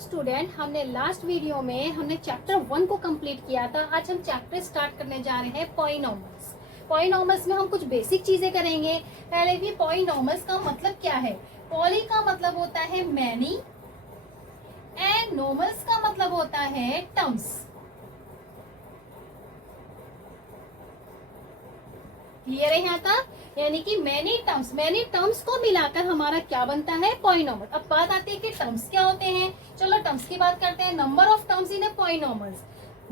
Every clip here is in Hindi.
स्टूडेंट, हमने लास्ट वीडियो में हमने चैप्टर 1 को कंप्लीट किया था। आज हम चैप्टर स्टार्ट करने जा रहे हैं पॉलिनॉमल्स। पॉलिनॉमल्स में हम कुछ बेसिक चीजें करेंगे। पहले भी पॉलिनॉमल्स का मतलब क्या है। पॉली का मतलब होता है मैनी एंड नॉमल्स का मतलब होता है टर्म्स। क्लियर है यहाँ तक? यानी कि मैनी टर्म्स को मिलाकर हमारा क्या बनता है, पॉलिनॉमल। अब बात आती है कि टर्म्स क्या होते हैं। चलो टर्म्स की बात करते हैं। Number of terms in a polynomials.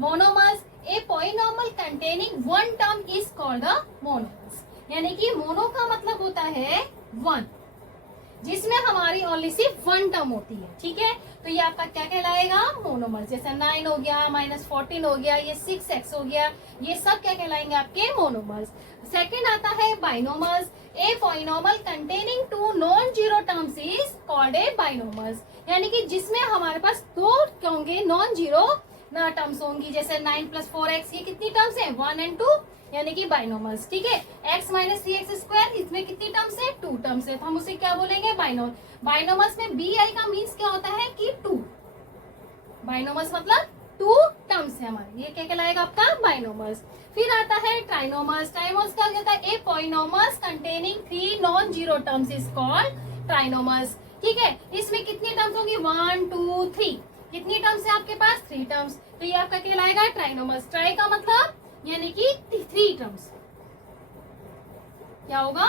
Monomials, a polynomial containing one term is called the monomials. यानी कि मोनो का मतलब होता है वन, जिसमें हमारी ओनली सिर्फ वन टर्म होती है। ठीक है, तो ये आपका क्या कहलाएगा, मोनोमर्स। जैसे 9 हो गया, -14 हो गया, ये 6x हो गया, ये सब क्या कहलाएंगे, आपके मोनोमर्स। सेकंड आता है binomers. A polynomial containing two non zero terms is called a binomers. यानी कि जिसमें हमारे पास दो होंगे नॉन जीरो ना टर्म्स होंगी। जैसे 9 + 4x, ये कितनी टर्म्स है, 1 और 2, यानी कि बाइनोमर्स। ठीक है, x - 3x², इसमें कितनी टर्म्स है, 2 टर्म्स है, तो हम उसे क्या बोलेंगे, बाइनोमर्स। बाइनोमर्स में bi का मीन्स क्या होता है कि 2। बाइनोमर्स मतलब 2 टर्म्स है हमारे, ये क्या कहलाएगा आपका, बाइनोमर्स। फिर आता है ट्राइनोमर्स। ट्राइनोमर्स क्या होता है, a polynomers containing 3 non zero terms is called trinomers. ठीक है, इसमें कितनी टर्म्स होंगी, 1 2 3, कितनी टर्म्स है आपके पास, 3 टर्म्स, तो ये आपका कहलाएगा ट्राइनोमर्स। ट्राई का मतलब यानी कि 3 टर्म्स, क्या होगा,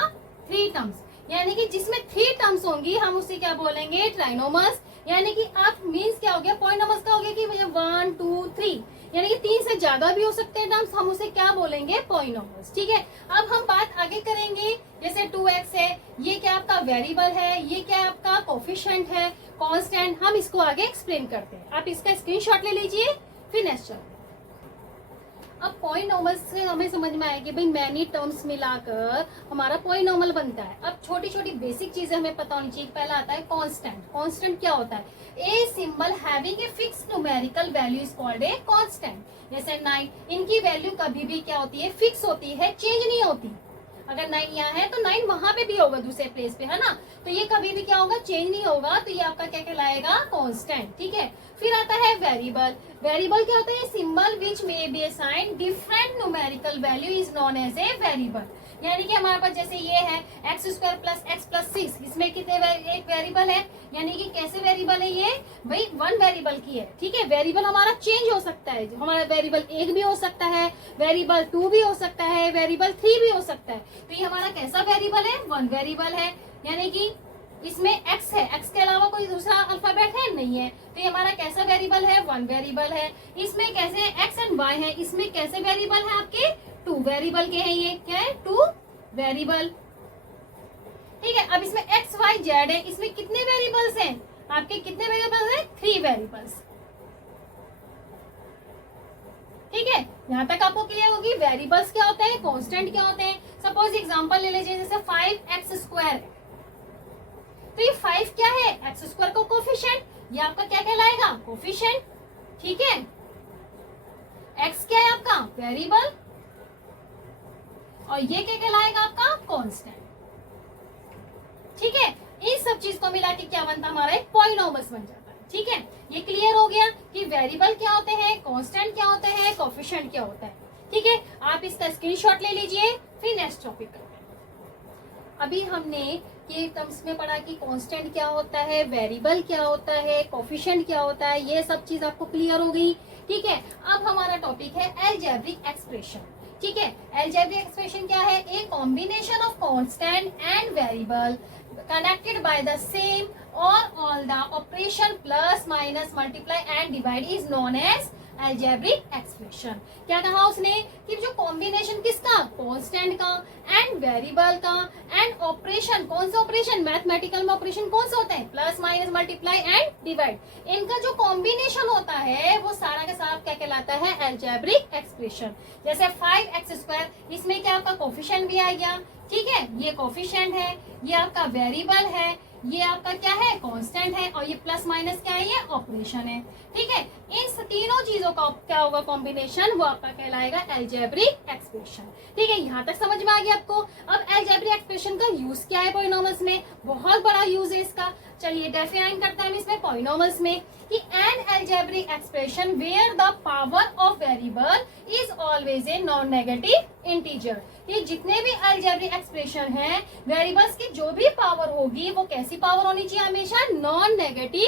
3 टर्म्स, यानी कि जिसमें 3 टर्म्स होंगी हम उसे क्या बोलेंगे, ट्राइनोमर्स। यानी कि आप मीन्स क्या हो गया, पॉलिनॉमर्स का हो गया कि 1 2 3, यानी कि 3 से ज्यादा भी हो सकते हैं टर्म्स, हम उसे क्या बोलेंगे, पॉलिनॉमर्स। ठीक है, अब हम बात आगे करेंगे। जैसे 2x है, ये क्या आपका वेरिएबल है, ये क्या आपका कोफिशिएंट है, कांस्टेंट। हम इसको आगे एक्सप्लेन करते हैं। आप इसका स्क्रीनशॉट ले लीजिए, फिर नेक्स्ट चलते हैं। अब पॉलिनॉमल्स से हमें समझ में आया कि भाई मैनी टर्म्स मिलाकर हमारा पॉलिनॉमल बनता है। अब छोटी छोटी बेसिक चीजें हमें पता होनी चाहिए। पहला आता है कांस्टेंट। कांस्टेंट क्या होता है, a symbol having a fix numerical value is called a constant. जैसे 9, इनकी वैल्यू कभी भी क्या होती है, फिक्स होती है, चेंज नहीं होती। अगर 9 यहाँ है तो 9 वहां पे भी होगा दूसरे प्लेस पे, है ना, तो ये कभी भी क्या होगा, चेंज नहीं होगा, तो ये आपका क्या कहलाएगा, कांस्टेंट। ठीक है, फिर आता है वेरिएबल। वेरिएबल क्या होता है, symbol which may be assigned different numerical value is known as a variable. यानी कि हमारे पास जैसे ये है x² + x + 6, इसमें कितने एक वेरिएबल है, यानी कि कैसे वेरिएबल है ये, भाई 1 वेरिएबल की है। ठीक है, वेरिएबल हमारा चेंज हो सकता है, हमारा वेरिएबल 1 भी हो सकता है, वेरिएबल 2 भी हो सकता है, वेरिएबल 3 भी हो सकता है। तो ये हमारा कैसा वेरिएबल है, 1 वेरिएबल है। यानी कि इसमें x है, x के अलावा कोई दूसरा अल्फाबेट है नहीं है, तो ये हमारा कैसा वेरिएबल है, 1 वेरिएबल है। इसमें कैसे x एंड y है, इसमें कैसे वेरिएबल है आपके, 2 वेरिएबल के हैं, ये क्या है, 2 वेरिएबल। ठीक है, अब इसमें x y z है, इसमें कितने वेरिएबल्स हैं आपके, कितने वेरिएबल्स हैं, 3 वेरिएबल्स। ठीक है, यहाँ तक आपको क्लियर होगी वेरिएबल्स क्या होते हैं, कांस्टेंट क्या होते हैं। सपोज एग्जांपल ले लीजिए, जैसे 5x² है, तो ये 5 क्या है, x² का कोफिशिएंट, ये आपका क्या कहलाएगा, कोफिशिएंट। ठीक है, x क्या है आपका, वेरिएबल, और ये क्या कहलाएगा आपका, कांस्टेंट। ठीक है, इन सब चीज को मिला के क्या बनता है, हमारा एक पॉलिनॉमल्स बन जाता है। ठीक है, ये क्लियर हो गया कि वेरिएबल क्या होते हैं, कांस्टेंट क्या होते हैं, कोफिशिएंट क्या होता है। ठीक है, आप इसका स्क्रीनशॉट ले लीजिए, फिर नेक्स्ट टॉपिक करते हैं। अभी हमने ये टर्म्स में पढ़ा कि कांस्टेंट क्या होता है, वेरिएबल क्या होता है, कोफिशिएंट क्या होता है, ये सब चीज आपको क्लियर हो गई। ठीक है, अब हमारा टॉपिक है अलजेब्रिक एक्सप्रेशन। ठीक है, अलजेब्रिक एक्सप्रेशन क्या है, a combination of constant and variable connected by the same or all the operation plus minus multiply and divide is known as algebraic expression। क्या कहा उसने कि जो कॉम्बिनेशन किसका, कांस्टेंट का एंड वेरिएबल का एंड ऑपरेशन, कौन सा ऑपरेशन, मैथमेटिकल में ऑपरेशन कौन सा होता है, plus minus multiply and divide, इनका जो कॉम्बिनेशन होता है वो सारा का सारा क्या कहलाता है, अलजेब्रिक एक्सप्रेशन। जैसे 5x², इसमें क्या आपका कोफिशिएंट भी आ गया। ठीक है, ये कोफिशिएंट है, ये आपका वेरिएबल है, ये आपका क्या है, कांस्टेंट है, और ये प्लस माइनस क्या है, ये ऑपरेशन है। ठीक है, इन तीनों चीजों का क्या होगा कॉम्बिनेशन, वो आपका कहलाएगा अलजेब्रिक एक्सप्रेशन। ठीक है, यहाँ तक समझ में आ गया आपको। अब अलजेब्रिक एक्सप्रेशन का यूज क्या है पॉलिनॉमियल्स में, बहुत बड़ा यूज है इसका। चलिए डेफिनाइन करते हैं इसमें पॉलिनॉमियल्स में कि an algebraic expression where the power of variable is always a non negative integer. ये जितने भी अलजेब्रिक एक्सप्रेशन हैं, वेरिएबल्स की जो भी पावर होगी वो कैसी पावर होनी चाहिए, हमेशा नॉन नेगेटिव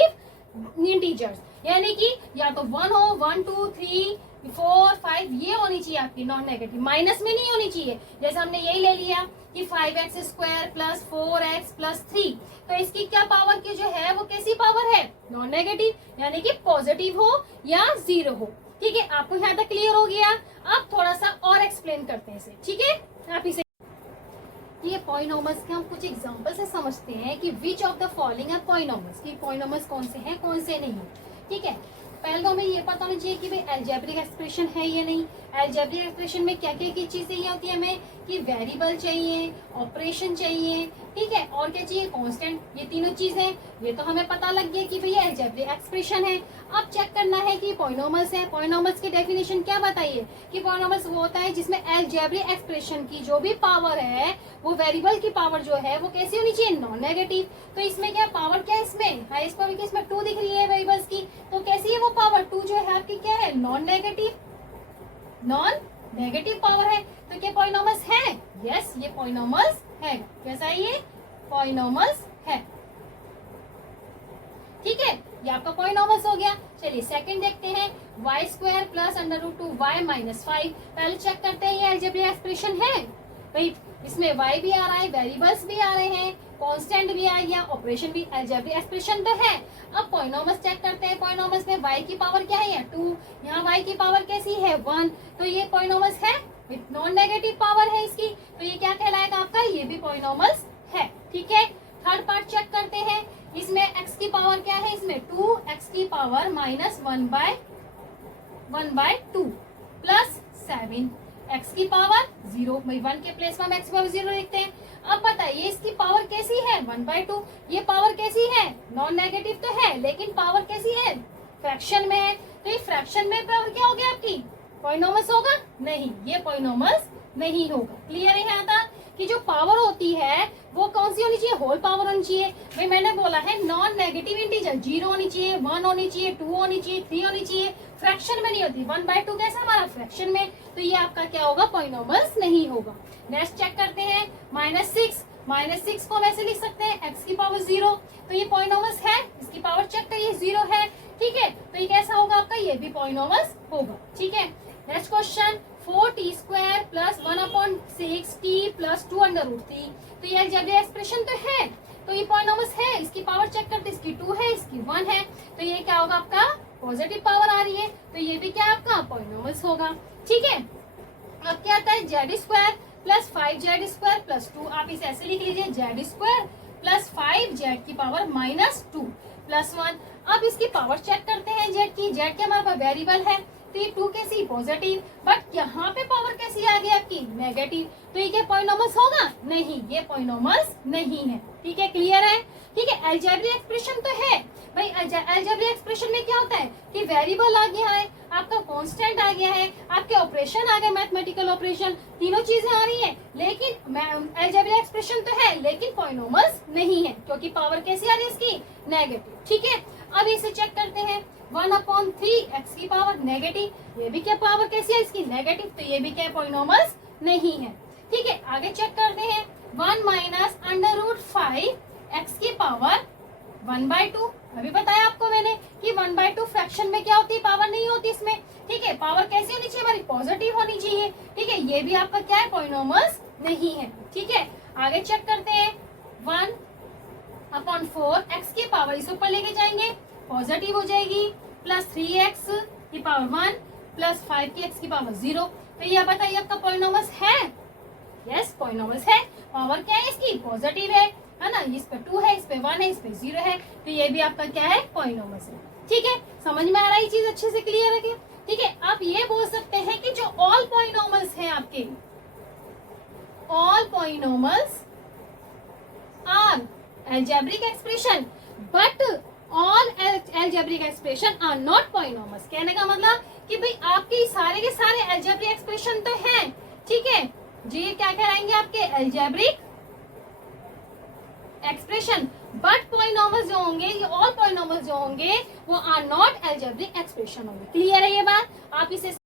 इंटीजर्स, यानी कि या तो 1 हो, 1 2 3 4 5 ये होनी चाहिए आपकी नॉन नेगेटिव, माइनस में नहीं होनी चाहिए। जैसे हमने यही ले लिया कि 5x square plus 4x plus 3, तो इसकी क्या पावर की जो है वो कैसी पावर है, नॉन नेगेटिव, यानी कि पॉजिटिव हो या जीरो हो। ठीक है, आपको यहाँ तक क्लियर हो गया। अब थोड़ा सा और एक्सप्लेन करते हैं इसे। ठीक है, आप इसे ये पॉलिनॉमियल्स के हम कुछ एग्जांपल से समझते हैं कि which of the following are polynomials, कि पॉलिनॉमियल्स कौन से हैं कौन से नहीं। ठीक है, पहले तो हमें ये पता होना चाहिए कि भाई अलजेब्रिक एक्सप्रेशन है या नहीं। अलजेब्रिक एक्सप्रेशन में क्या क्या की चीजें ये होती है हमें, कि वेरिएबल चाहिए, ऑपरेशन चाहिए, ठीक है, और क्या चाहिए, कांस्टेंट, ये तीनों चीजें। ये तो हमें पता लग गया कि भाई अलजेब्रिक एक्सप्रेशन है। अब चेक करना है कि पॉलिनॉमियल्स है। पॉलिनॉमियल्स की डेफिनेशन क्या बताइए, कि पॉलिनॉमियल्स वो होता है जिसमें अलजेब्रिक एक्सप्रेशन की जो भी पावर है वो वेरिएबल की पावर जो है वो कैसी होनी चाहिए, नॉन नेगेटिव। तो इसमें क्या पावर, क्या इसमें हाईएस्ट पावर की इसमें 2 दिख रही है वेरिएबल्स की, तो कैसी है वो पावर 2 जो है आपकी क्या है, non negative, non negative power है। तो क्या पॉलिनॉमियल्स है, यस ये पॉलिनॉमियल्स है। कैसा है ये, पॉलिनॉमियल्स है। ठीक है, ये आपका पॉलिनॉमियल्स हो गया। चलिए सेकंड देखते हैं, y square plus √2y minus 5। पहले चेक करते हैं ये अलजेब्रिक एक्सप्रेशन है भाई, इसमें y भी आ रहा है, वेरिएबल्स भी आ रहे हैं, कांस्टेंट भी आ गया, ऑपरेशन भी, अलजेब्रिक एक्सप्रेशन तो है। अब पॉलिनॉमियल्स चेक करते हैं। पॉलिनॉमियल्स में y की पावर क्या है, 2, यहाँ y की पावर कैसी है, 1, तो ये पॉलिनॉमियल्स है, नॉन नेगेटिव पावर है इसकी, तो ये क्या कहलाएगा आपका, ये भी पॉलिनॉमियल्स है। ठीक है, थर्ड पार्ट चेक करते हैं। इसमें x की पावर क्या है, इसमें 2, x की पावर माइनस 1/2 प्लस 7, x की पावर 0, भाई 1 के प्लेस में हम x की पावर 0 लिखते हैं। अब बताइए इसकी पावर कैसी है, 1/2, ये पावर कैसी है, नॉन नेगेटिव तो है लेकिन पावर कैसी है, फ्रैक्शन में है, तो ये फ्रैक्शन में पावर क्या हो गया आपकी, पॉलिनॉमियल्स होगा, नहीं ये पॉलिनॉमियल्स नहीं होगा। क्लियर है यहाँ तक कि जो पावर होती है वो कौन सी होनी चाहिए, होल पावर होनी चाहिए। भाई मैंने बोला है नॉन नेगेटिव इंटीजर, 0 होनी चाहिए, 1 होनी चाहिए, 2 होनी चाहिए, 3 होनी चाहिए, फ्रैक्शन में नहीं होती। 1/2 कैसा हमारा फ्रैक्शन में, तो ये आपका क्या होगा, पॉलिनॉमियल्स नहीं होगा। नेक्स्ट चेक करते हैं, -6 को हम ऐसे लिख सकते हैं x की पावर 0, तो ये पॉलिनॉमियल्स है, इसकी पावर चेक करिए 0 है। ठीक है, तो ये कैसा होगा आपका, ये भी पॉलिनॉमियल्स होगा। ठीक है, next question, 4t² plus 1/6t plus 2√3, तो ये अलजेब्रिक एक्सप्रेशन तो है, तो ये पॉलिनॉमियल्स है, इसकी पावर चेक करते, इसकी 2 है, इसकी 1 है, तो ये क्या होगा आपका, पॉजिटिव पावर आ रही है, तो ये भी क्या आपका पॉलिनॉमियल्स होगा। ठीक है, अब क्या आता है, z² प्लस 5z² प्लस 2, आप इसे ऐसे लिख लीजिए, z² प्लस 5z की पावर -2 प्लस 1। अब इसकी पावर चेक करते हैं z की, z के हमारे पास वेरिएबल है, तो ये 2 कैसी, पॉजिटिव, बट यहाँ पे पावर कैसी आ गई आपकी, नेगेटिव, तो ये क्या पॉलिनॉमियल्स होगा, नहीं ये पॉलिनॉमियल्स नहीं है। ठीक है, क्लियर है। ठीक है, अलजेब्रिक एक्सप्रेशन तो है भाई, अलजेब्रिक एक्सप्रेशन में क्या होता है कि वेरिएबल आ गया है, आपका कांस्टेंट आ गया है, आपके ऑपरेशन आ गए, मैथमेटिकल ऑपरेशन, तीनों चीजें आ रही हैं, लेकिन अलजेब्रिक एक्सप्रेशन तो है लेकिन पॉलिनॉमियल्स नहीं है, क्योंकि पावर कैसी आ रही है इसकी, नेगेटिव। ठीक है, अब इसे चेक करते हैं, 1/3 x की पावर नेगेटिव, ये भी क्या पावर कैसी है इसकी, नेगेटिव, तो ये भी क्या पॉलिनॉमियल्स नहीं है। ठीक है, आगे चेक करते हैं, 1 माइनस √5 x की पावर 1/2, अभी बताया आपको मैंने कि 1/2 फ्रैक्शन में क्या होती है, पावर नहीं होती इसमें। ठीक है, पावर कैसी होनी चाहिए हमारी, पॉजिटिव होनी चाहिए। ठीक है, ये भी आपका क्या है, पॉलिनॉमियल्स नहीं है। ठीक है, आगे चेक करते हैं, 1/4 x की पावर इस ऊपर लेके जाएंगे, पॉजिटिव हो जाएगी, प्लस 3x की पावर 1 प्लस 5 की x की पावर 0, तो ये बताइए आपका पॉलिनॉमियल्स है, यस पॉलिनॉमियल्स है। पावर क्या है इसकी, पॉजिटिव है ना, इस पे 2 है, इस पे 1 है, इस पे 0 है, तो ये भी आपका क्या है, पॉलिनॉमियल्स है। ठीक है, समझ में आ रहा है, ये चीज अच्छे से क्लियर है क्या। ठीक है, आप ये बोल सकते हैं कि जो ऑल पॉलिनॉमियल्स हैं आपके, all polynomials are algebraic expression but all algebraic expression are not polynomials. कहने का मतलब कि भाई आपके सारे के सारे एल्जेब्रिक एक्सप्रेशन तो हैं, ठीक है जी, क्या कहलाएंगे आपके एल्जेब्रिक एक्सप्रेशन, बट पॉलिनोमस जो होंगे, ये ऑल पॉलिनोमस जो होंगे वो आर नॉट एल्जेब्रिक एक्सप्रेशन होंगे। क्लियर है ये बात? आप इसे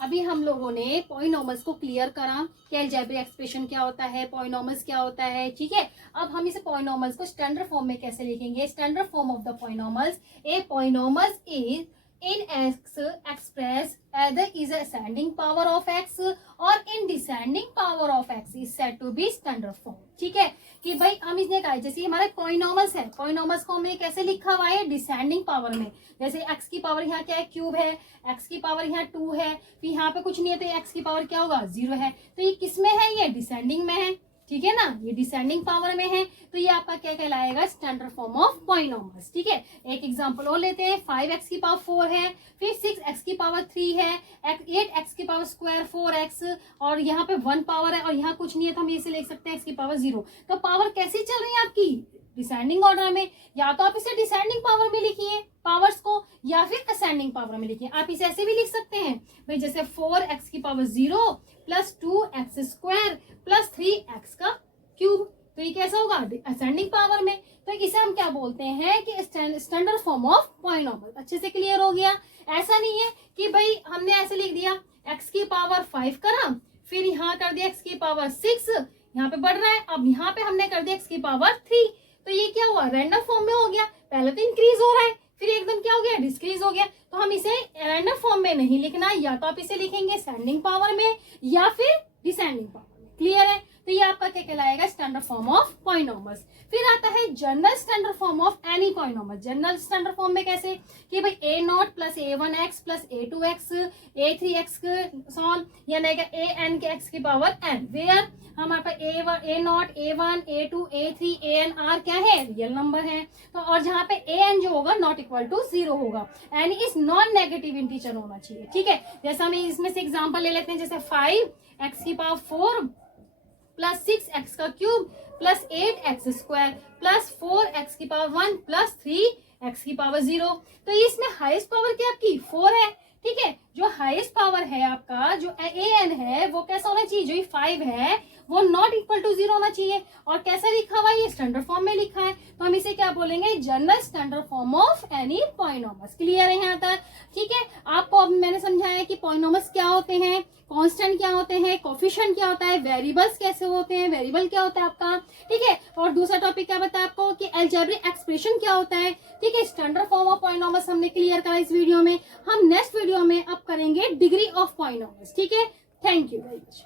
अभी हम लोगों ने पॉलिनोमस को क्लियर करा कि अलजेब्रिक एक्सप्रेशन क्या होता है, पॉलिनोमस क्या होता है, ठीक है। अब हम इसे पॉलिनोमस को स्टैंडर्ड फॉर्म में कैसे लिखेंगे? Standard form of the polynomials, a polynomials is in x expressed either is ascending power of x or in descending power of x is said to be standard form। ठीक है कि भाई हम इसने कहा जैसे हमारा पॉलिनोमस है, पॉलिनोमस को हमने कैसे लिखा हुआ है? डिसेंडिंग पावर में। जैसे x की पावर यहाँ क्या है? क्यूब है, x की पावर यहाँ 2 है, फिर यहाँ पे कुछ नहीं है तो x की पावर क्या होगा? 0 है। तो ये किस में है? ये डिसेंडिंग में है, ठीक है ना, ये डिसेंडिंग पावर में है, तो ये आपका क्या कहलाएगा? Standard form of polynomials. ठीक है, एक एग्जांपल और लेते हैं। 5x की पावर 4 है, फिर 6x की पावर 3 है, 8x की पावर स्क्वायर 4x, और यहाँ पे 1 पावर है और यहाँ कुछ नहीं है तो हम इसे लिख सकते हैं x की पावर 0। तो पावर कैसी चल रही है आपकी? डिसेंडिंग ऑर्डर में। या तो आप इसे डिसेंडिंग पावर में लिखिए पावर्स को, या फिर असेंडिंग पावर में लिखिए। आप इसे ऐसे भी लिख सकते हैं भाई, जैसे 4x की power 0 plus 2x square plus 3x का क्यूब, तो ये कैसा होगा? असेंडिंग पावर में। तो इसे हम क्या बोलते हैं कि स्टैंडर्ड फॉर्म ऑफ पॉलिनोमियल। अच्छे से क्लियर हो गया? ऐसा नहीं है कि भाई हमने ऐसे लिख दिया x की पावर 5 करा, फिर यहाँ कर दिया x की पावर 6, यहाँ पे बढ़ रहा है, अब यहाँ पे हमने कर दिया x की पावर 3, तो ये क्या हुआ? रैंडम फॉर्म में हो गया। पहले तो इंक्रीज हो रहा है, फिर एकदम क्या हो गया? डिक्रीज हो गया। तो हम इसे रैंडम फॉर्म में नहीं लिखना, या तो आप इसे लिखेंगे असेंडिंग पावर में या फिर डिसेंडिंग पावर में। क्लियर है? तो ये आपका क्या कहलाएगा? Standard form of polynomials. फिर आता है general standard form of any polynomials. General standard form में कैसे? कि भाई a0 plus a1x plus a2x a3x so on, यानी an के x की पावर n, वेयर हमारे पास a0 a1 a2 a3 an r क्या है? रियल नंबर है। तो और जहाँ पे an जो होगा नॉट इक्वल टू 0 होगा, यानी इस नॉन नेगेटिव इंटीजर होना चाहिए। ठीक है, जैसे हम इसमें से एग्जांपल ले लेते हैं, जैसे 5x की पावर 4 प्लस 6x का cube plus 8x square plus 4x की पावर 1 प्लस 3x की पावर 0। तो इसमें हाईएस्ट पावर क्या आपकी? 4 है। ठीक है, जो हाईएस्ट पावर है आपका जो an है वो कैसा होना चाहिए? जो ये 5 है वो नॉट इक्वल टू 0 होना चाहिए। और कैसा लिखा हुआ है? ये स्टैंडर्ड फॉर्म में लिखा है, तो हम इसे क्या बोलेंगे? General standard form of any polynomials. Clear है यहाँ तक? ठीक है, आपको अब मैंने समझाया कि पॉलिनोमस क्या होते हैं, कांस्टेंट क्या होते हैं, कोफिशिएंट क्या होता है, वेरिएबल्स कैसे होते हैं, वेरिएबल क्या होता है आपका। ठीक है, और दूसरा टॉपिक क्या बताया आपको कि अलजेब्रिक एक्सप्रेशन क्या होता है। ठीक है, स्टैंडर्ड फॉर्म ऑफ पॉलिनोमस हमने क्लियर करा इस वीडियो में। हम नेक्स्ट वीडियो में अब करेंगे डिग्री ऑफ पॉलिनोमस। ठीक है, थैंक यू वेरी मच।